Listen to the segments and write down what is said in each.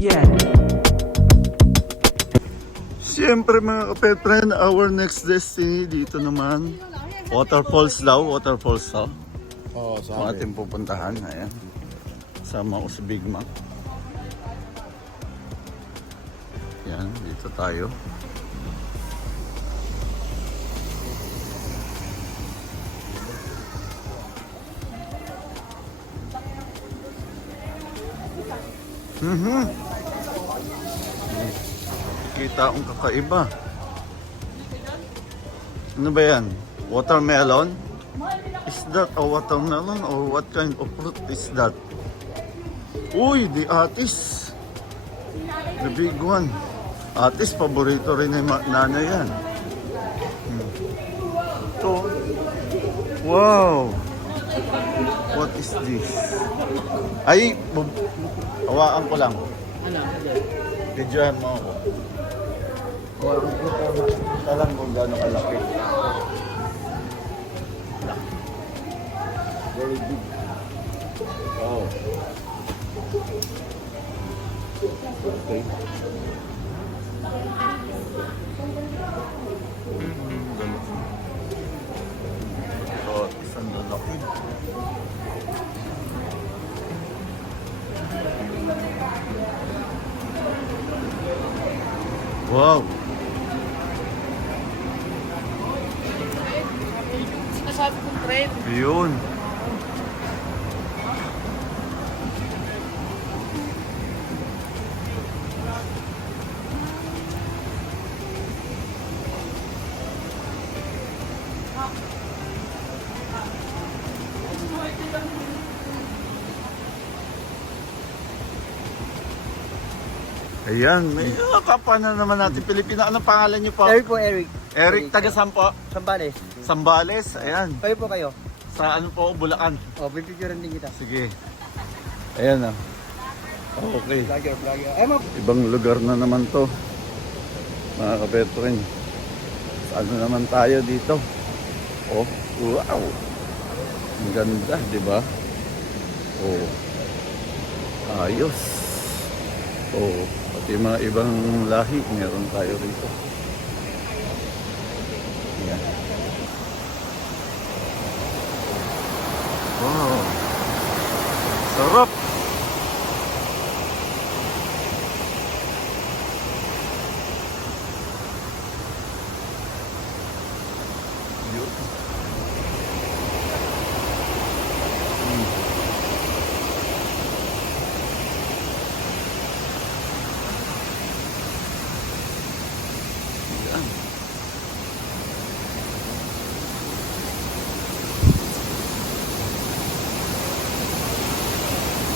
Yeah. Siyempre mga kapetren, our next destiny dito naman. Waterfalls daw, waterfalls daw. Oo, Kung ating pupuntahan, ayan. Sama ko si Big Mac. Yan, dito tayo. Kita akong kakaiba. Ano ba yan? Watermelon? Is that a watermelon or what kind of fruit is that? Uy, the atis. The big one. Atis, paborito rin ni nanay yan. Ito. Wow. What is this? Ay, hawaan ko lang. Ano? Videohan mo ako. Kita lang kung gaano kalaki. Very big. Oh. Okay. Oh, isang lalaki. Wow. Sinasabi kong trend. Yun. Ayan, may kapwa na naman natin Pilipino. Anong pangalan niyo po? Eric po, Eric. Eric, taga saan po? Sambales. Sambales, ayan. Kayo po kayo. Sa ano po, Bulacan. O, pipicturean din kita. Sige. Ayan na. Okay. Vlogger, vlogger. Ay, Ibang lugar na naman to. Mga kapetren. Ano naman tayo dito? Oh, wow. Ang ganda, di ba? Oh. Ayos. Oh, pati mga ibang lahi meron tayo rito. Yan. Wow. Sarap. Yun. Yan.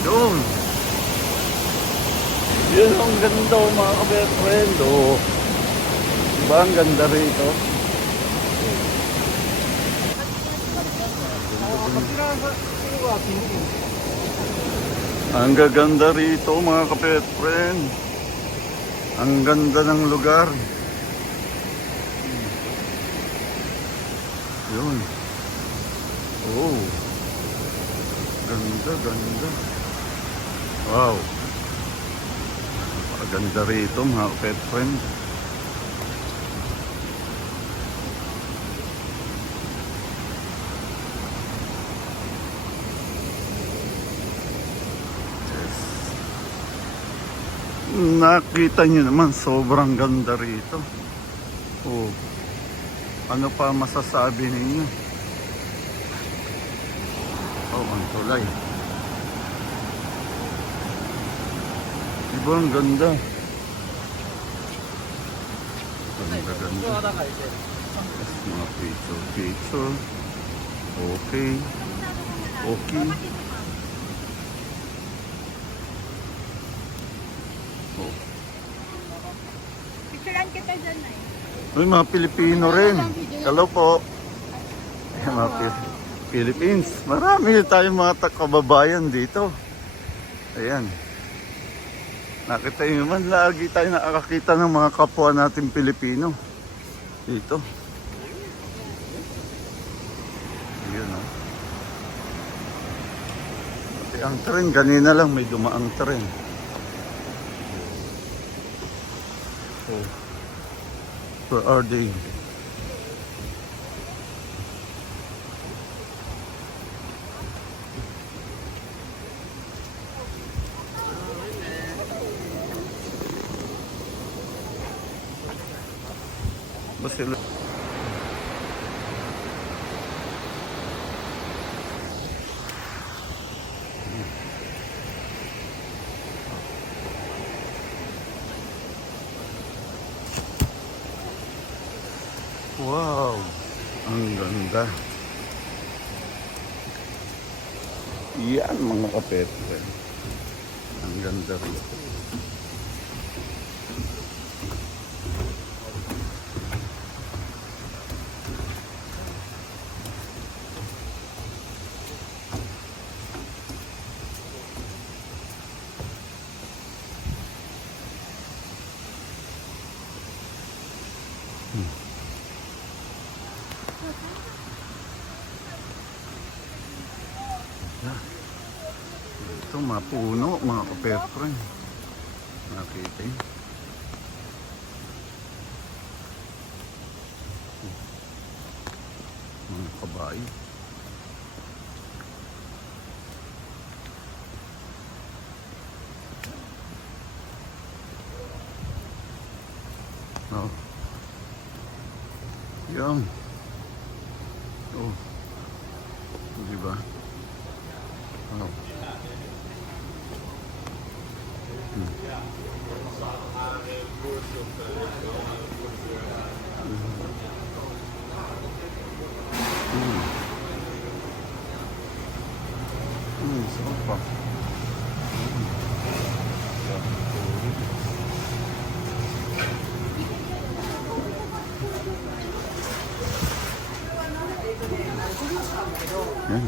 Yun. Yun ang ganda mga kabefriend. Oh. Diba ang ganda rito? Ang gaganda rito mga kapetren. Ang ganda ng lugar. Yun. Oh. Ganda, ganda. Wow. Ang ganda rito mga kapetren. Nakita nyo naman, sobrang ganda rito. Oh. Ano pa masasabi ninyo? Oh, ang tulay. Diba ang ganda? Ganda, ganda. Yes, mga picture. Okay. Okay. Oh. Picturean kita dyan, Nay. Uy, mga Pilipino rin. Hello po. Ayan, mga Philippines. Marami tayong mga kababayan dito. Ayan. Nakita nyo naman, lagi tayo nakakita ng mga kapwa natin Pilipino. Dito. Ayan, oh. Pati ang tren, kanina lang may dumaang tren. Oh. Where are they? Ba sila? Wow! Ang ganda. Yan mga kapetren. Ang ganda rin. Ito mapuno mga kapetren. Nakita yun. Mga kabayo. Oh. Yan. Oh. Diba? Oh. Sarap pa. Yan.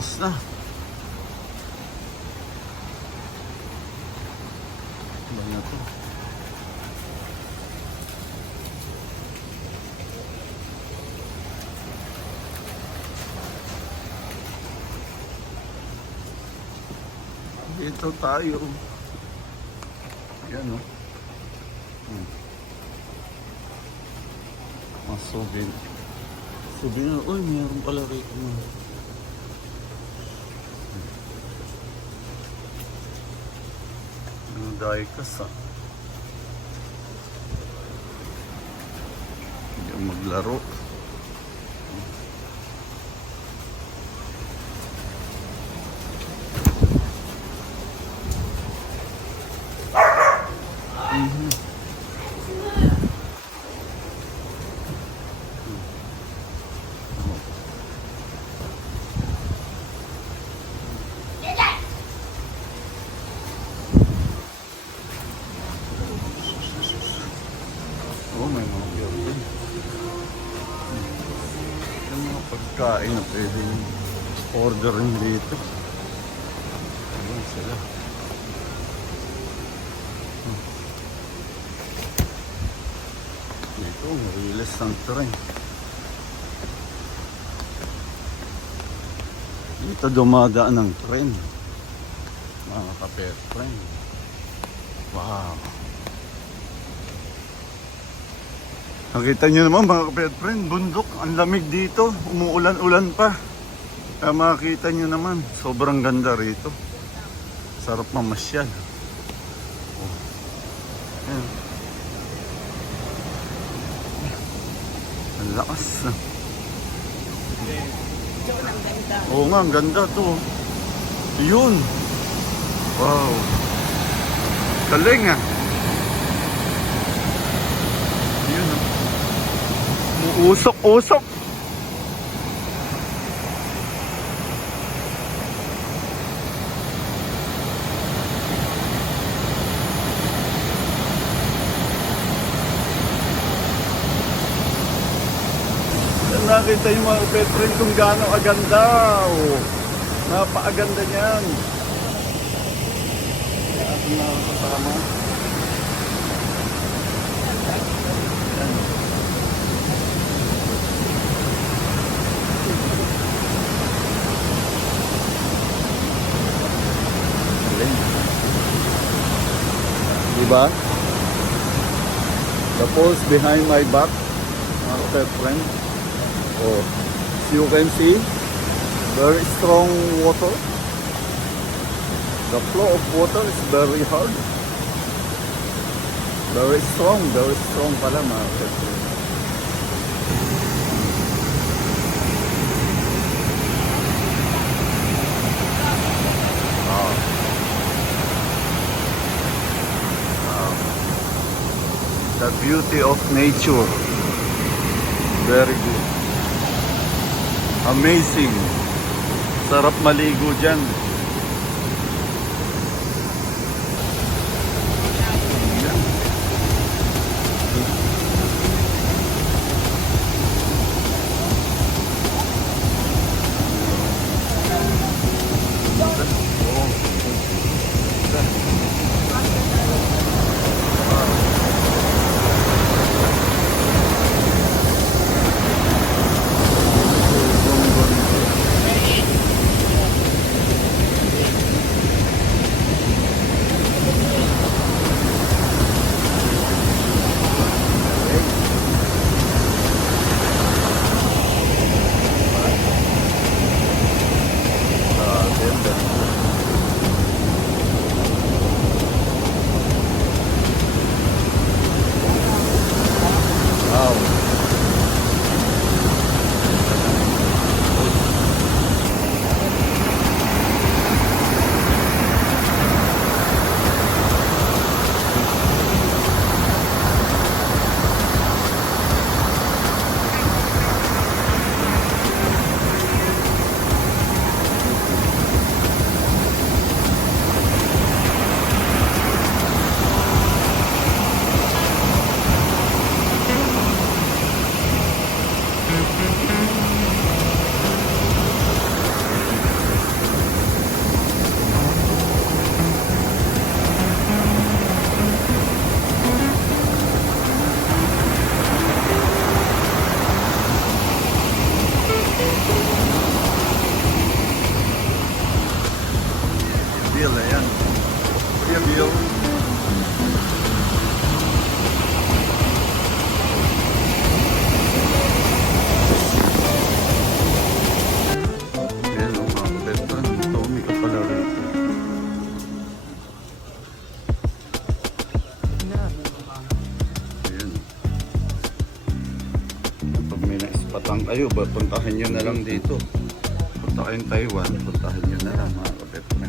Tapos na. Ba na to? Dito tayo. Yan o. Mga souvenir. Souvenir. Uy, mayroon pala rito mo. Ang diecast ah. Hindi ako maglaro. Oh, may mga building. Yung mga pagkain na pwedeng orderin dito. Ayan sila. Dito, marilis ng tren. Dito dumadaan ng tren. Mga kapetren. Wow. Nakita nyo naman mga kapetren, bundok, ang lamig dito, umuulan-ulan pa. Kaya makikita nyo naman, sobrang ganda rito. Sarap mamasyal. Oh. Ayan. Ang lakas na. Oo nga, ang ganda to. Yun. Wow. Galing ah. Yun ah. Usok-usok. Nakita yung mga kapetren kung gaano aganda. Oh. Napakaganda niyan. na kasama. Yan. Galing. Diba? The poles behind my back, mga friend. Oh, as you can see, very strong water. The flow of water is very hard. Very strong pala mga friend. Wow. Wow. The beauty of nature. Very good. Amazing. Sarap maligo dyan. Bill, ayan. Bill. Ayan, mga kapetran. Tommy ka pala rito. Ayan. Pag may naispatang kayo, puntahan nyo na lang dito. Punta kayong Taiwan, puntahan nyo na lang mga kapetran.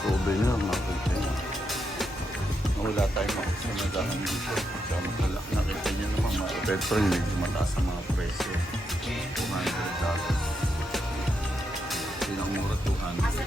Souvenir mga kapatid. Wala tayong makasunadahan dito. Sa makalak nakita niyo naman mga petrol, medyo mataas ang mga presyo. $200. Pinamura 200.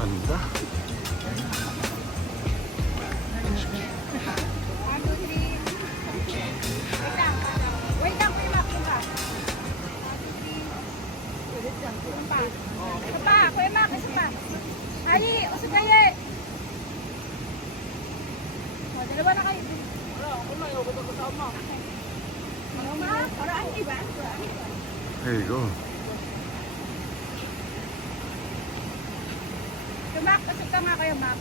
Ganda. Wait lang, Isa pa, Kuya Mac, isa pa. Ali, usagaya. O, dalawa na kayo. Ano ma? Paraan iba. There you go. Kuya Mac, usag ka nga Kuya Mac.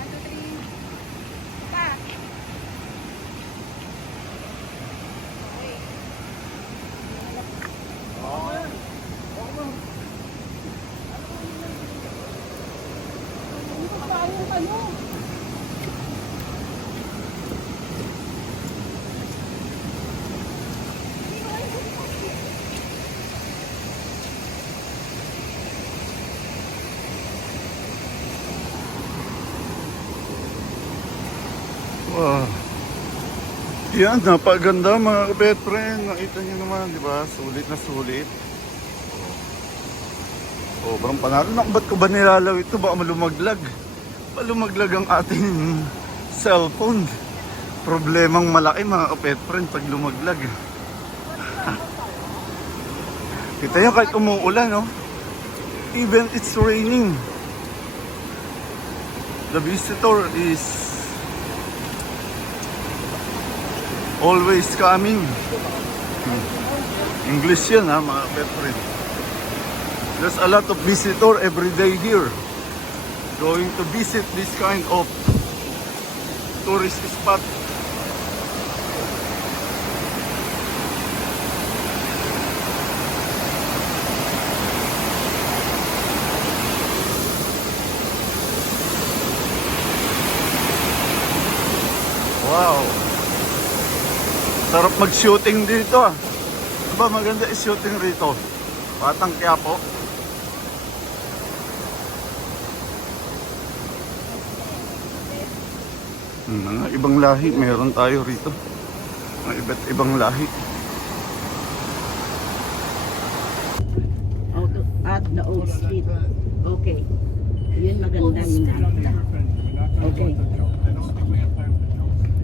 1, 2, 3. Isa pa. Okay. Wow. Yan, napaganda mga kapet friend. Nakita niyo naman, di ba? Sulit na sulit. Sobrang panalo. Naku, ba't ko ba nilalaw ito? Baka malumaglag. Malumaglag ang ating cellphone. Problemang malaki mga kapet friend pag lumaglag. Kita nyo kahit umuulan, no? Even it's raining. The visitor is always coming. English yan ha mga pet friend. There's a lot of visitor every day here. Going to visit this kind of tourist spot. Wow. Sarap mag-shooting dito ah. Diba maganda i-shooting rito? Batang Quiapo. Mga ibang lahi meron tayo rito. Mga iba't ibang lahi. At the old street. Okay. Yun maganda yung nakita. Okay.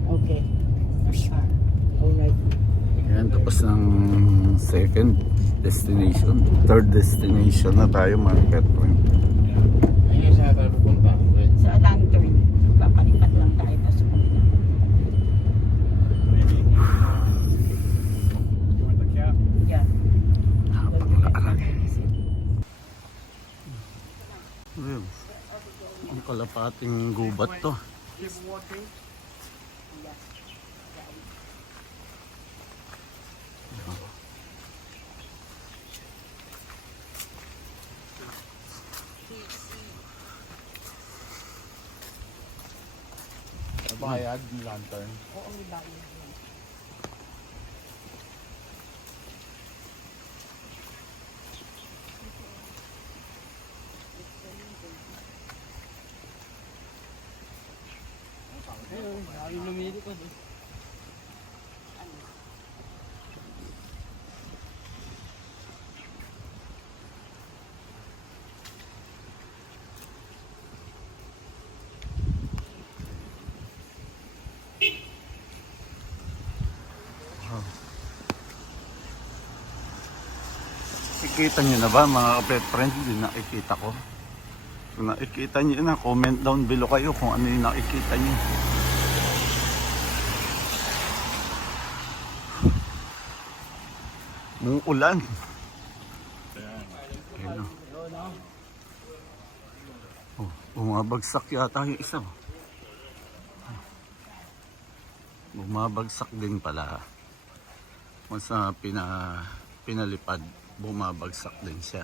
Okay. Alright. Yan, tapos ng second destination. Third destination na tayo mga pet friend. Sa lantern. Papalipat lang tayo pa sa kanila. Yeah. Ayun. Ang kalapating gubat to. Bayad, lantern. Ayun, sabi lumili ko doon. Nakikita nyo na ba mga pet friend? Hindi nakikita ko. Kung nakikita nyo na, comment down below kayo kung ano yung nakikita nyo. Muulan. Ayan o. Oh, bumabagsak yata yung isa. Bumabagsak din pala. Masa pinalipad, bumabagsak din siya.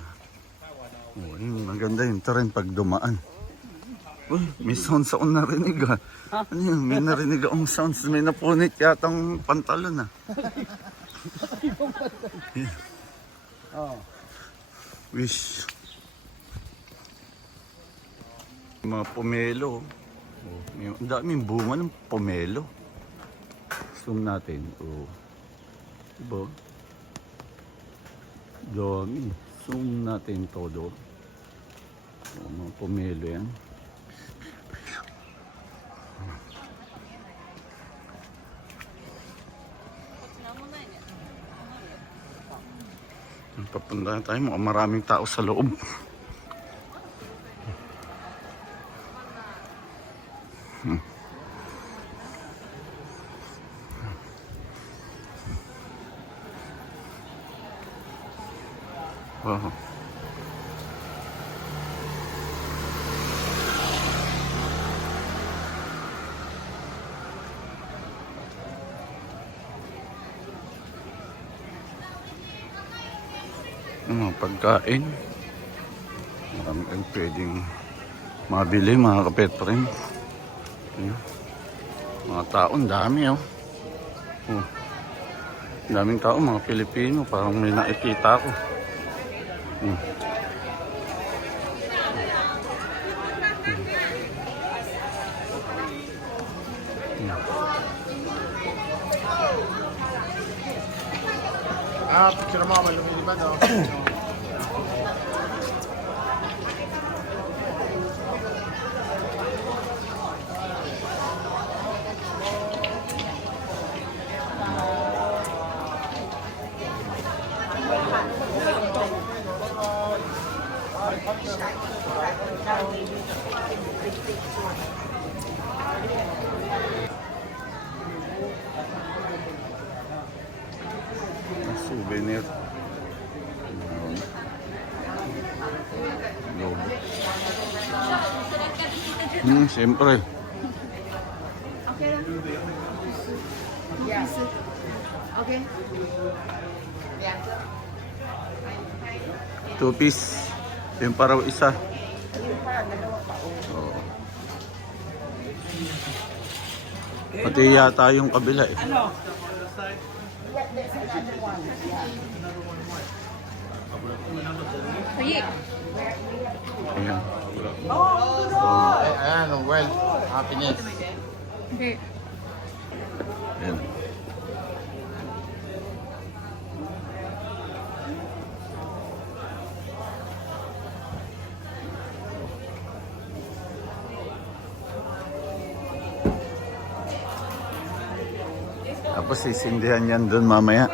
Oh, yun, maganda yung terrain pag dumaan. Uy, may sounds ako narinig ah. Ano yun? May narinig akong sounds. May napunit yatang pantalon ah. Yeah. Oh. Wish. Mga pomelo. Oh, may ang daming bunga ng pomelo. Zoom natin. Oh. Diba? Dami. Zoom natin todo. Oh, mga pomelo yan. Papunta na tayo. Mukhang maraming tao sa loob. Wow. Mga pagkain. Marami kang pwedeng mabili, mga kapet friend. Ayan. Mga tao, ang dami oh. Oh. Daming tao, mga Pilipino. Parang may nakikita ako. Picture mo, malumiliban o. Souvenir. Lobo. Siyempre. Okay lang. Yes. Okay. 2 piece. Yung paraw isa. Oo. Pati yata yung kabila eh. Sige. Ayan. Ayan, well, happiness. Okay. Ayan. Tapos sisindihan yan doon mamaya.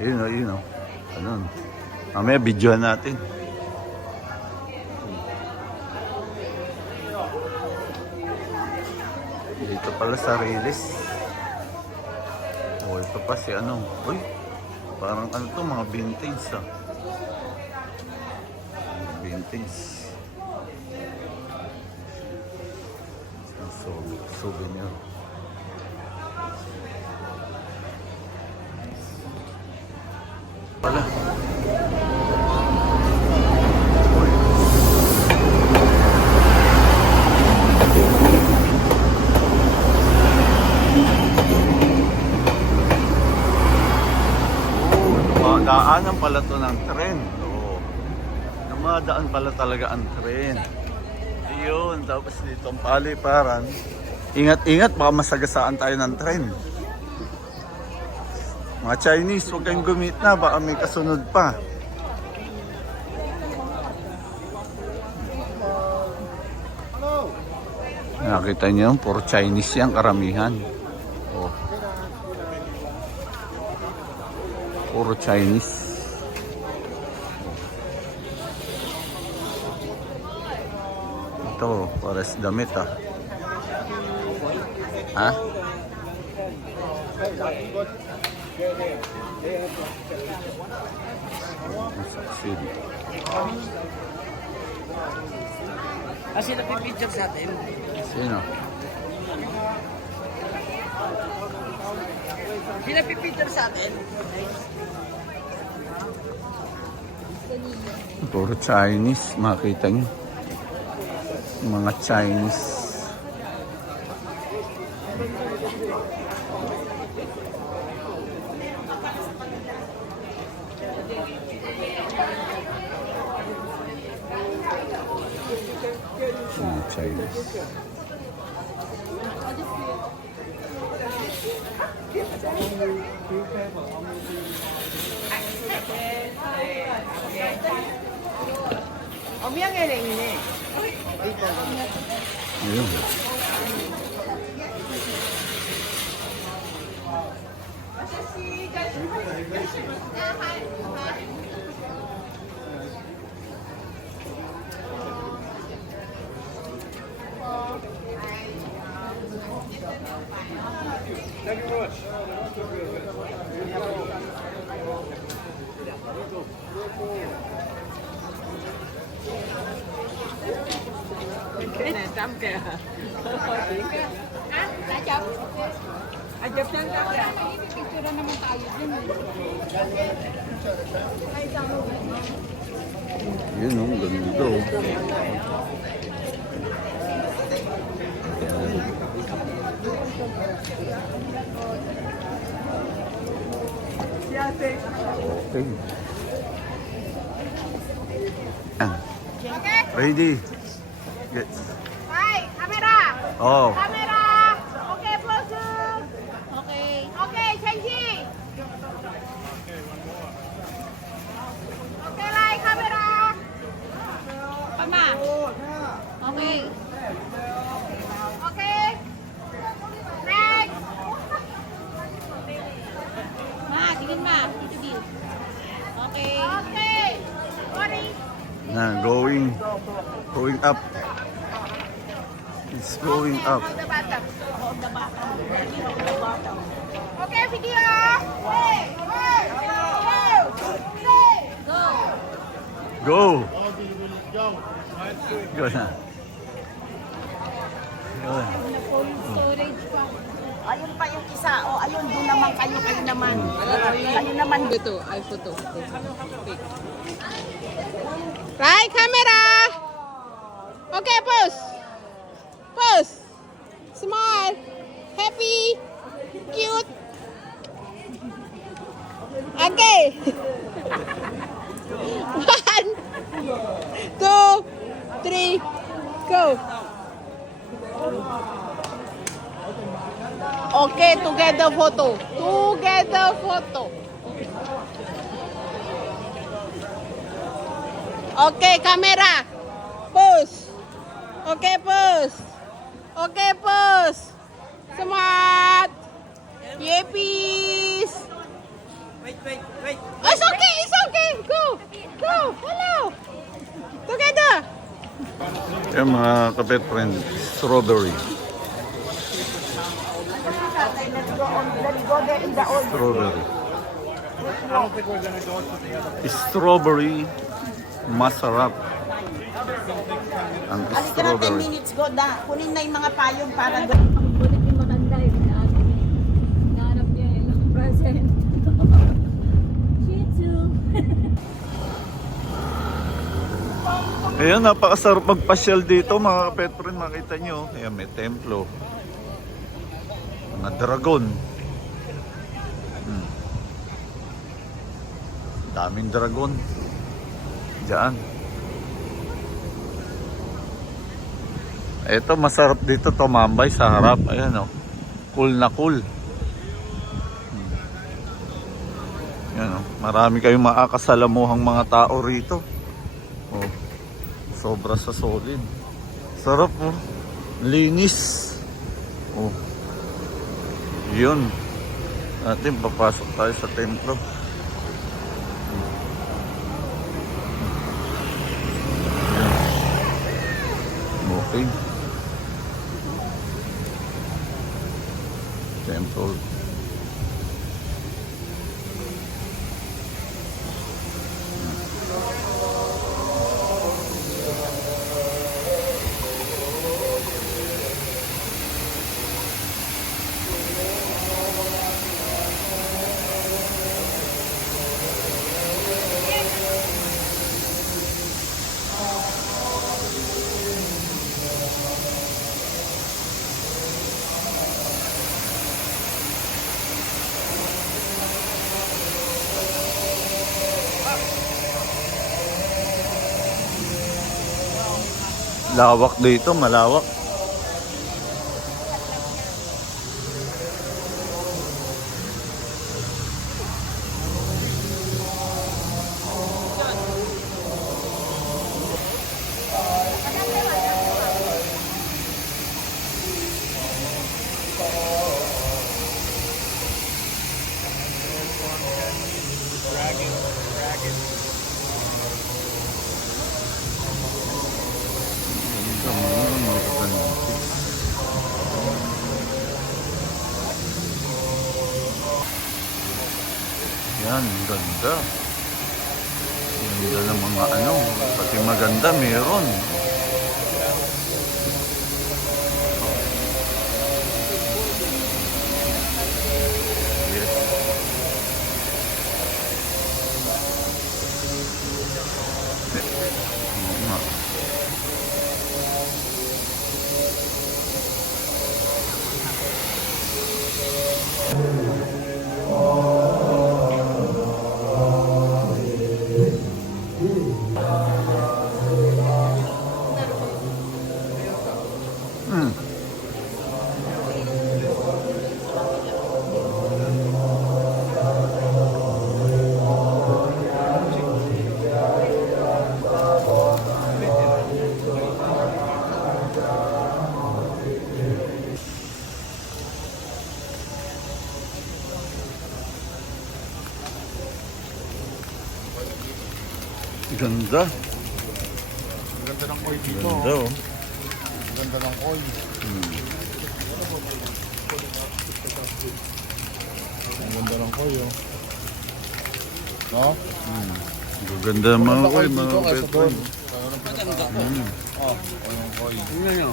Yun o, yun o. Ano? Mamaya videohan natin. Dito pala sa Riles. Oh, ito pa si ano. Uy, parang ano to, mga vintage ah. Vintage. So, souvenir. Pala. Dumadaanan pala to ng tren. Oo. Dumadaan pala talaga ang tren. Ayun, tapos dito ang paliparan. Ingat-ingat, baka masagasaan tayo ng tren. Mga Chinese, huwag kayong gumit na, baka may kasunod pa. Nakita niyo, puro Chinese yan, karamihan. Oh. Puro Chinese. Ito, pares damit ah. Ha? Succeed. Kasi napipicture sa atin. Sino? Sila pipicture sa atin. Puro Chinese, makita niyo. Mga Chinese. Mga Chinese. Ayun. Picture naman tayo din. Yun oh, ganda oh. Okay. Okay? Ready? Yes. Hi, camera! Oh. Camera! Okay, pose! Okay. Okay, changing! Okay, like, camera! Pama! Okay. Okay. Next! Ma, tingin ma. Dito din. Okay. Okay. Sorry. Na, going up. It's going up. Hold the bottom. Hold the bottom. Hold the bottom. Okay, video. Hey, hey, go. Go! Go. Go na. Yun. Storage pa. Ayun pa yung isa. O, ayun, doon naman kayo naman. Kayo naman. Ito, ay photo. Right, camera. Okay, pose. Pose. Smile. Happy. Cute. Okay. 1, 2, 3, go. Okay, together photo. Together photo. Okay, camera. Pose. Okay, pose. Okay, pose. Smart. Yepis. Wait. It's okay, it's okay. Go. Go. Hello. Together. Yan mga kapet friend, strawberry. Strawberry. Strawberry, masarap. Ang Halika na 10 strawberry. minutes go na. Kunin na yung mga payong para Bulit yung maganda eh. Nahanap niya yung present. Shih Tzu. Ayan, napakasarap magpasyal dito mga kapet friend. Makita nyo, ayan, may templo. Mga dragon. Daming dragon. Diyan. Ito, masarap dito tumambay sa harap. Ayan o. Cool na cool. Ayan o. Marami kayong makakasalamuhang mga tao rito. Oh. Sobra sa solid. Sarap oh. Linis. Oh. Yun. Atin papasok tayo sa templo. Okay. Temple. Lawak dito, malawak. Yan, ganda. Ganda ng mga ano, pati maganda meron. Yes. Oo nga. Hmm. Ganda. Ang ganda ng koi dito. Ganda oh. Ang ganda ng koi. Ang ganda ng koi, oh. No? Ganda ng mga Maganda koi, dito mga kaysa petron. doon. Oh, ang koi. Tingnan nyo.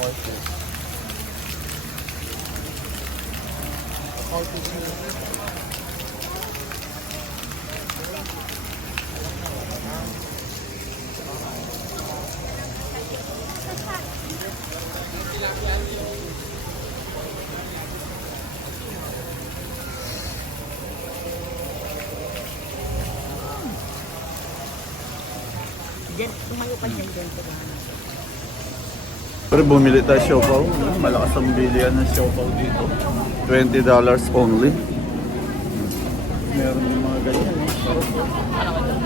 Koi fish. Koi fish. Diyan, tumayo ka dyan dyan. Pero bumili tayo siopaw. Malakas ang bilihan ng siopaw dito. $20 only. Meron yung mga ganyan. Eh. Sarap.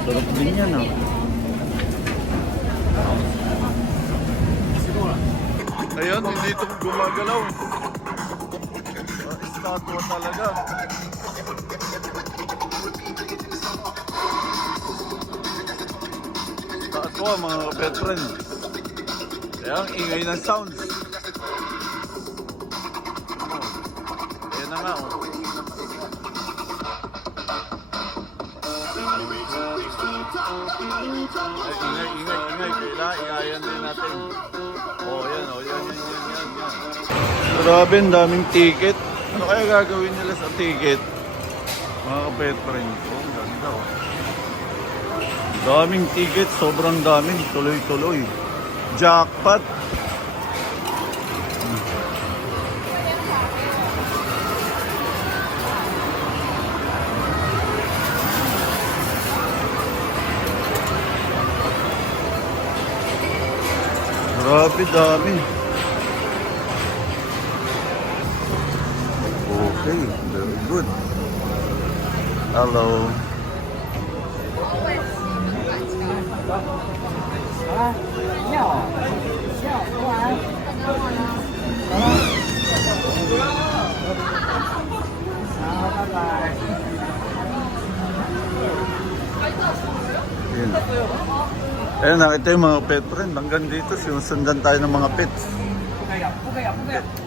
Sarap din yan. Oh. Ayun, hindi ito gumagalaw. Estatwa talaga. Estatwa mga pet friend. Kaya ang ingay ng sounds. Ayan na nga oh. Ay, ingay. Kailangan iayan din natin. Oh, yan. Grabe, ang daming ticket. Ano kaya gagawin nila sa ticket? Mga pet friend ko, ang ganda oh. Daming ticket, sobrang daming. Tuloy-tuloy. Jackpot. Grabe dami. Okay, very good. Hello. Yun. Ayun, nakita yung mga pet friend. Hanggang dito, sinusundan tayo ng mga pets.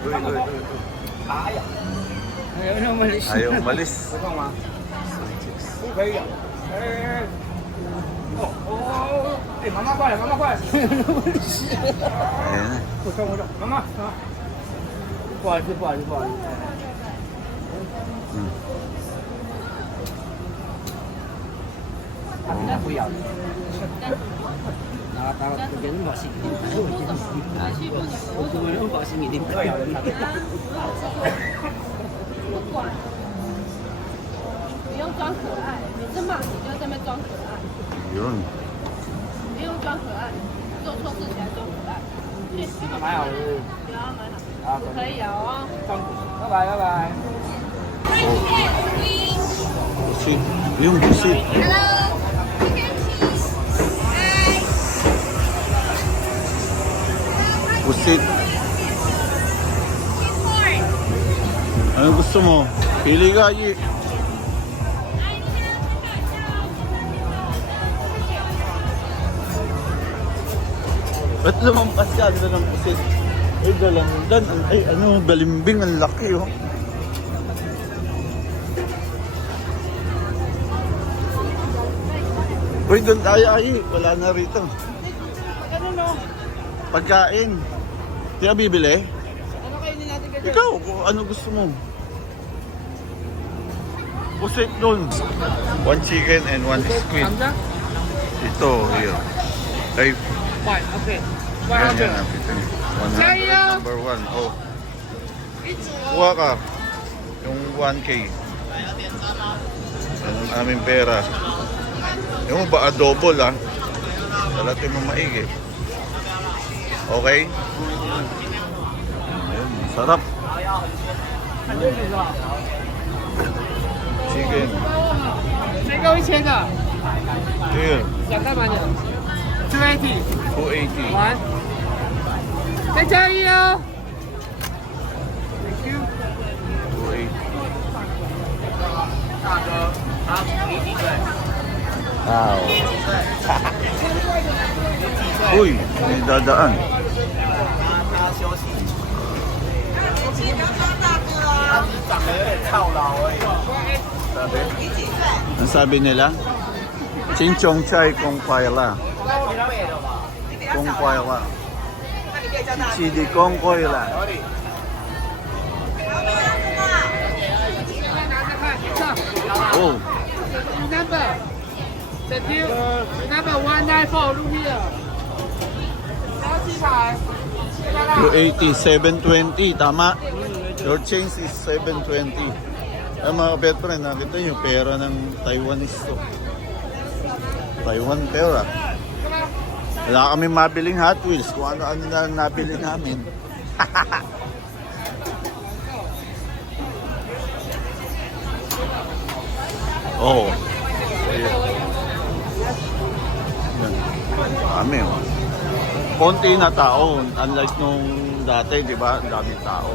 Uy. Ayaw umalis. Ayan na. 妈妈，不好意思。不要。Nakatawag ko dyan, bossing din tayo. Kung tumayo, bossing din tayo. 不用装可爱，每次骂你就在那边装可爱， Yun. 不用装可爱，做错事起来装可爱。谢谢。买好了。不要买好，啊，可以哦。拜拜。 Busit. Yung busit. Busit. Ano gusto mo? Pili ka, Yi. Ba't lumampas ka? Ano ng pusit? Ay, dalandan. Ay, ano, balimbing. Ang laki, oh. Uy, doon tayo, Ayi. Wala na rito. Ano no? Pagkain. Di ka bibili? Ano kainin natin ganyan? Ikaw, kung ano gusto mo. Pusit doon. 1 chicken and 1 squid. Hamza? Ito, here. Ay, Fine, okay. yan, yan. Napito niyo. Sa'yo! Number 1. Oh. Kuha ka. Yung 1K. Yan ang aming pera. Yung ba, double ah. Dalatin mo maigi. Okay? Ayun, sarap. Chicken. 最高1000的， Here. 想干嘛呢？280， 280. 完，再加一哦。Thank you。 280. Wow. Uy, may dadaan. Sabi? Ang sabi nila? Chinchong chai kong kuaila. Kong kuaila. Chidi kong kuaila. Oh. Number。Thank you。Number 194入币了。然后鸡排。 280, 720, tama? Your change is 720. Ay mga kapetren, nakita nyo, pera ng Taiwanese to. Taiwan pera. Wala kami mabiling Hot Wheels, kung ano-ano na lang nabili namin. Oh. Yan. Dami oh. Konti na tao, unlike nung dati, di ba? Ang daming tao.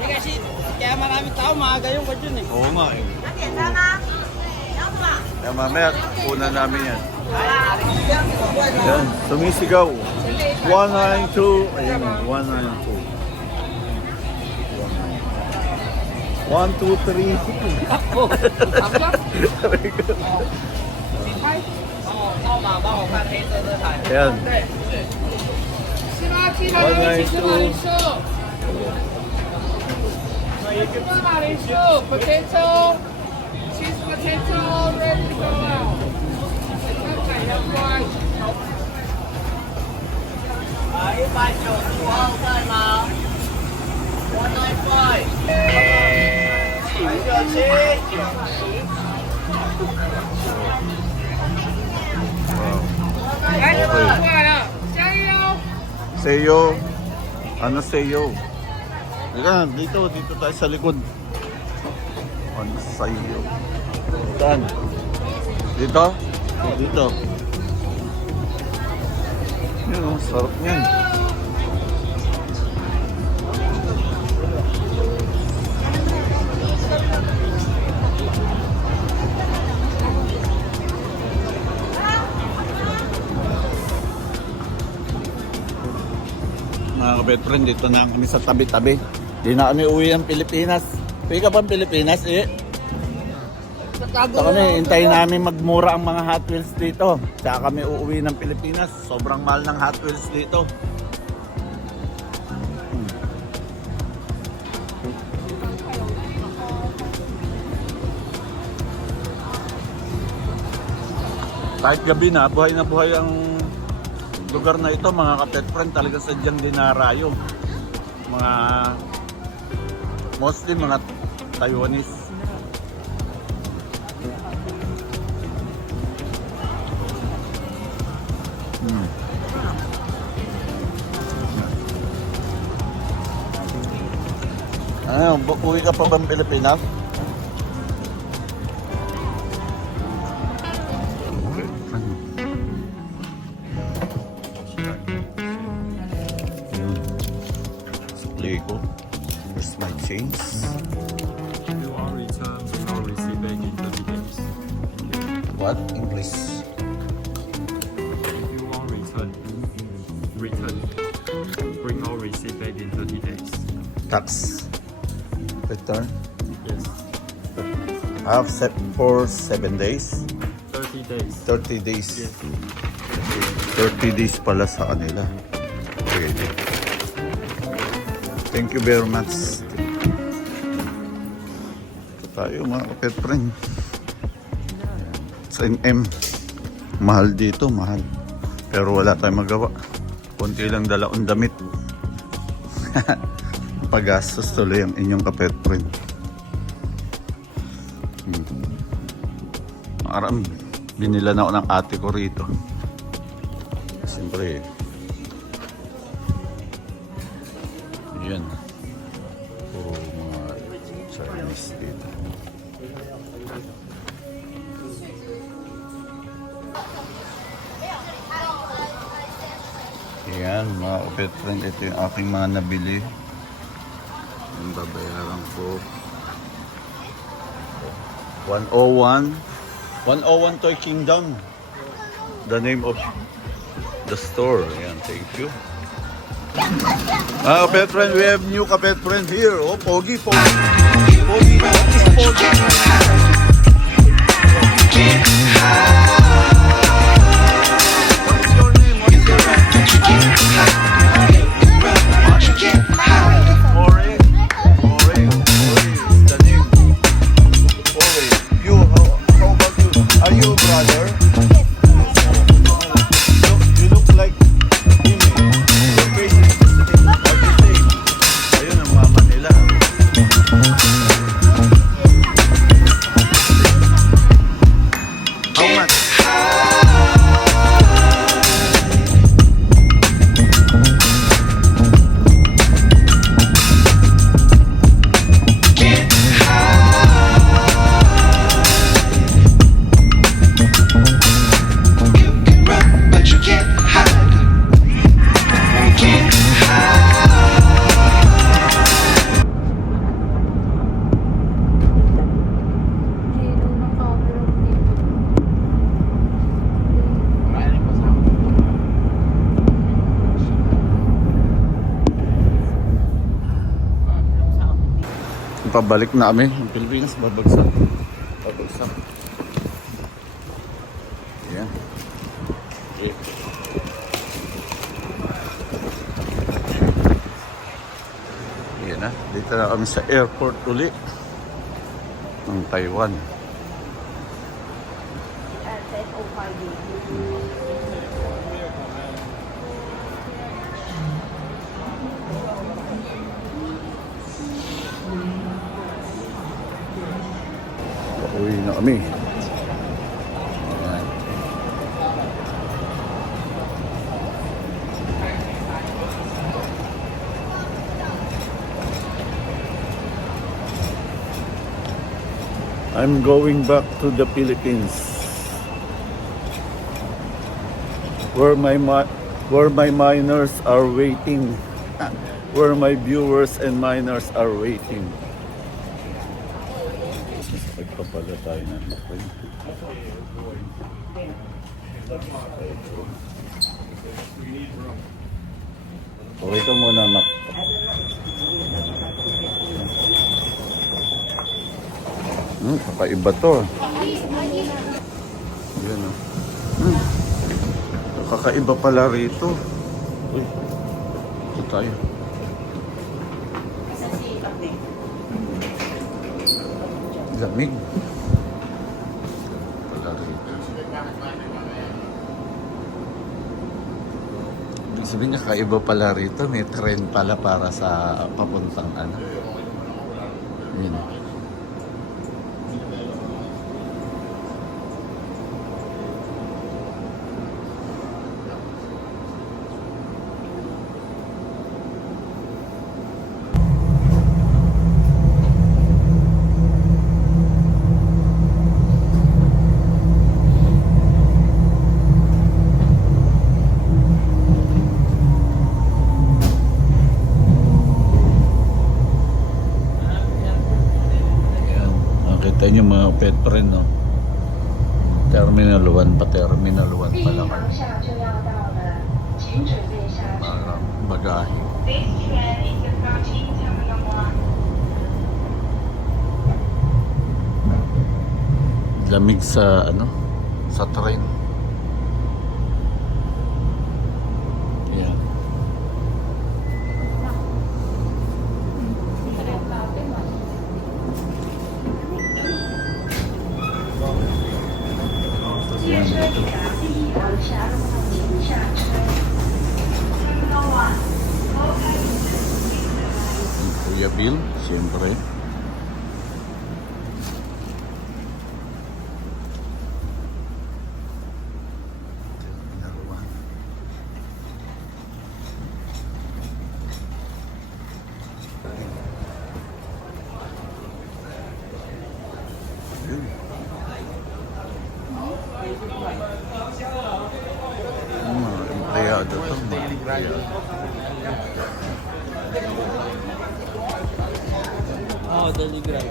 Eh kasi kaya maraming tao, maaga yung kwadyon eh. Oo nga eh. Kaya mamaya, una namin yan. Yan, sumisigaw. 192. Ayun, 192. 1, 2, 3. Yan. 是吗？鸡排有一起吃马铃薯。吃马铃薯 ，potato。Cheese potato ready to go out。195吗？195。来，过来了，加油！ Seyo. Ano seyo? Teka, dito tayo sa likod. Ano seyo? Saan? Dito? Dito. Yun oh, sarap niyan. Mga kabetren, dito na kami sa tabi-tabi. Di na kami uwi ng Pilipinas. Uwi ka ba ng Pilipinas eh? Ito kami, hintayin namin magmura ang mga Hot Wheels dito. Tsaka kami uuwi ng Pilipinas. Sobrang mahal ng Hot Wheels dito. Kahit gabi na buhay ang lugar na ito, mga kapet friend, talaga sadyang dinarayo. Mga mostly mga Taiwanese. Ano, uwi ka pa bang Pilipinas? Display ko. Here's my change. If you want return, I'll receive back in 30 days. Thank you. What? English? If you want return, bring all receipt back in 30 days. Tax. Return. Yes, Have set for 7 days. 30 days. 30 days. Yes. 30 days pala sa kanila. Pwede. Thank you very much. Ito tayo mga kapet friend. Sa MM. Mahal dito, mahal. Pero wala tayong magawa. Kunti lang dalaon damit. Pagastos tuloy ang inyong kapet friend. Maram, binila na ako ng ate ko rito. Siyempre, yan. Puro mga Chinese dito. Yan, mga kapet friend. Ito yung aking mga nabili. Yung babayaran ko. 101 Toy Kingdom. The name of the store. Ayan, thank you. Kapet friend, we have new kapet friend here. Oh, Pogi, Pogi. Pogi, what is Pogi? What is your name? What is your name? Ore. Ore. Ore is the name. Ore. You, how about you? Are you a brother? You look like him. Your face is the same. Ayun ang mama nila. How much? Pabalik na kami. Ang Pilipinas, babagsak. Babagsak. Yan. Okay. Yan na. Dito na kami sa airport uli ng Taiwan. Uwi na kami. Ayan. I'm going back to the Philippines, where my miners are waiting, where my viewers and miners are waiting. Pagpapala tayo ng akin. Okay ka muna, Mac. Kakaiba to. Yan o. Kakaiba pala rito. Uy. Ito tayo. Lamig. Pala rito. Ibig sabihin niya, kakaiba pala rito. May trend pala para sa papuntang ano. Yun. Nakita niyo mga pet friend, no? Terminal 1 pa, Terminal 1 pa lang. Parang bagahe. Lamig sa ano, sa train. Yeah. Kuya Bill, siyempre. Mga empleyado to, mga empleyado. Oh, daily grind.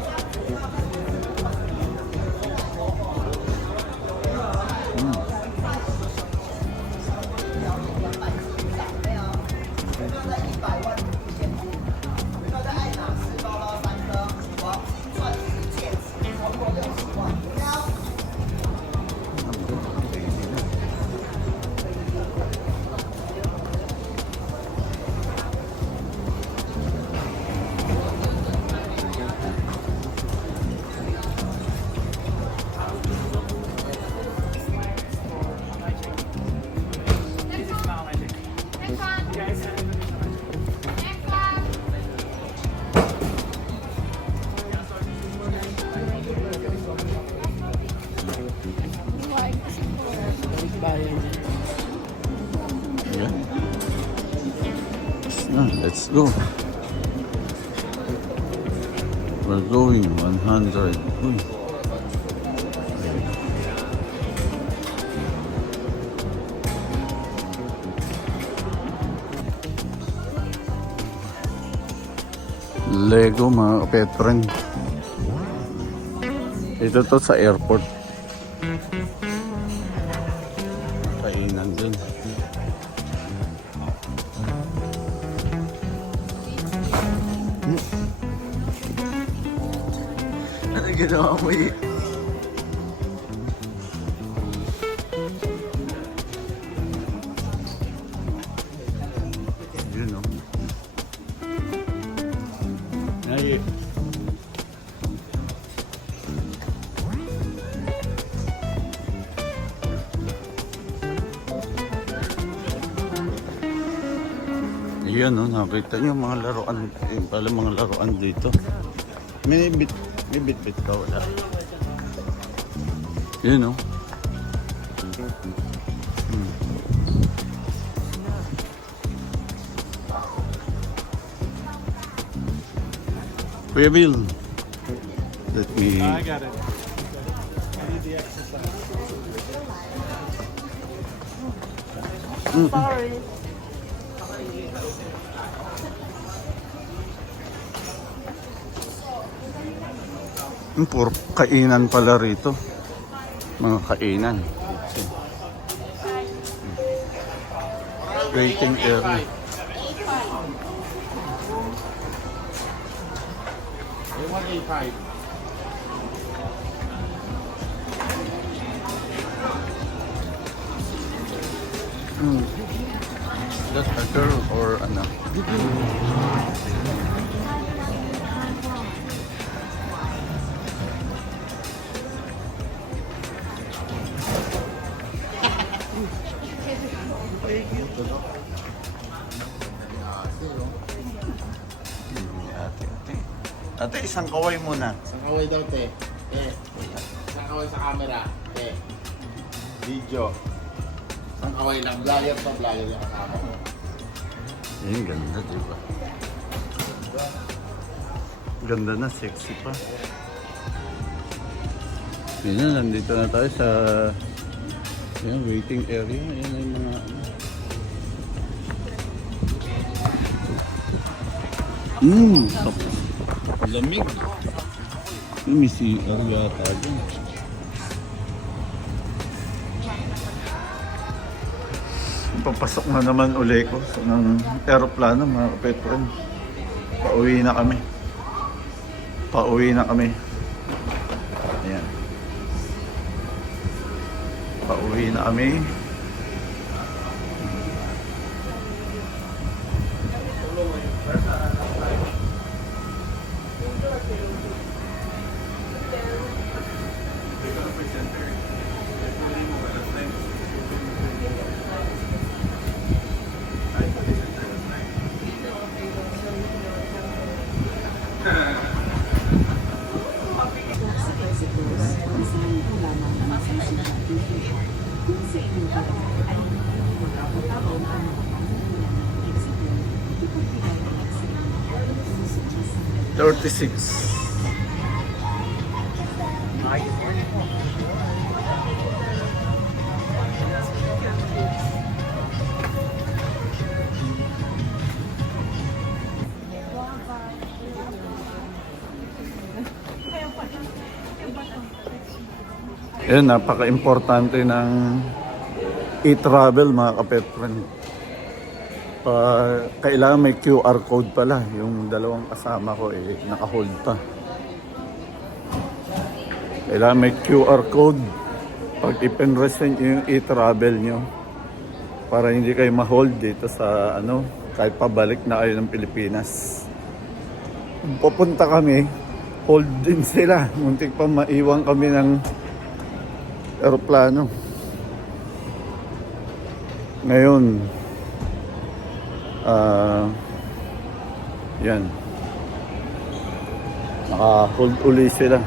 Yeah. Let's go. We're going 100. Uy. Lego mga pet friend. Ito to sa airport. Kainan dun. Ano ginawa mo eh? Yun o. Ay. Ayan o, nakita nyo mga laruan. Pala mga laruan dito. May bit ka wala. Yun o. Kuya Bill, let me... I got it. I need the exercise. Sorry. Puro kainan pala rito. Mga kainan. Waiting area. Is that a girl or ano? Ate, isang kaway muna. Isang kaway daw, te. Isang kaway sa camera, te. Video. Isang kaway lang. Vlogger to, vlogger yung kasama mo. Yung ganda, diba? Ganda na, sexy pa. Yan, nandito na tayo sa waiting area. Yan yung mga lamig. May CR yata dyan. Papasok na naman uli ko sa ng aeroplano mga kapetron. Pauwi na kami. Pauwi na kami. Ayan. Pauwi na kami. Kung sa inyong pagkakas ay makapagpapawang ang exit, ipagpilay ang exit. Susuggest 36. Yan, napaka-importante ng e-travel mga kapetron. Kailangan may QR code pala. Yung dalawang kasama ko naka-hold pa. Kailangan may QR code pag ipinresent yung e-travel nyo. Para hindi kayo ma-hold dito sa kahit pabalik na kayo ng Pilipinas. Kung pupunta kami, hold din sila. Muntik pa maiwan kami ng aeroplano. Ngayon, yan. Naka-hold uli sila.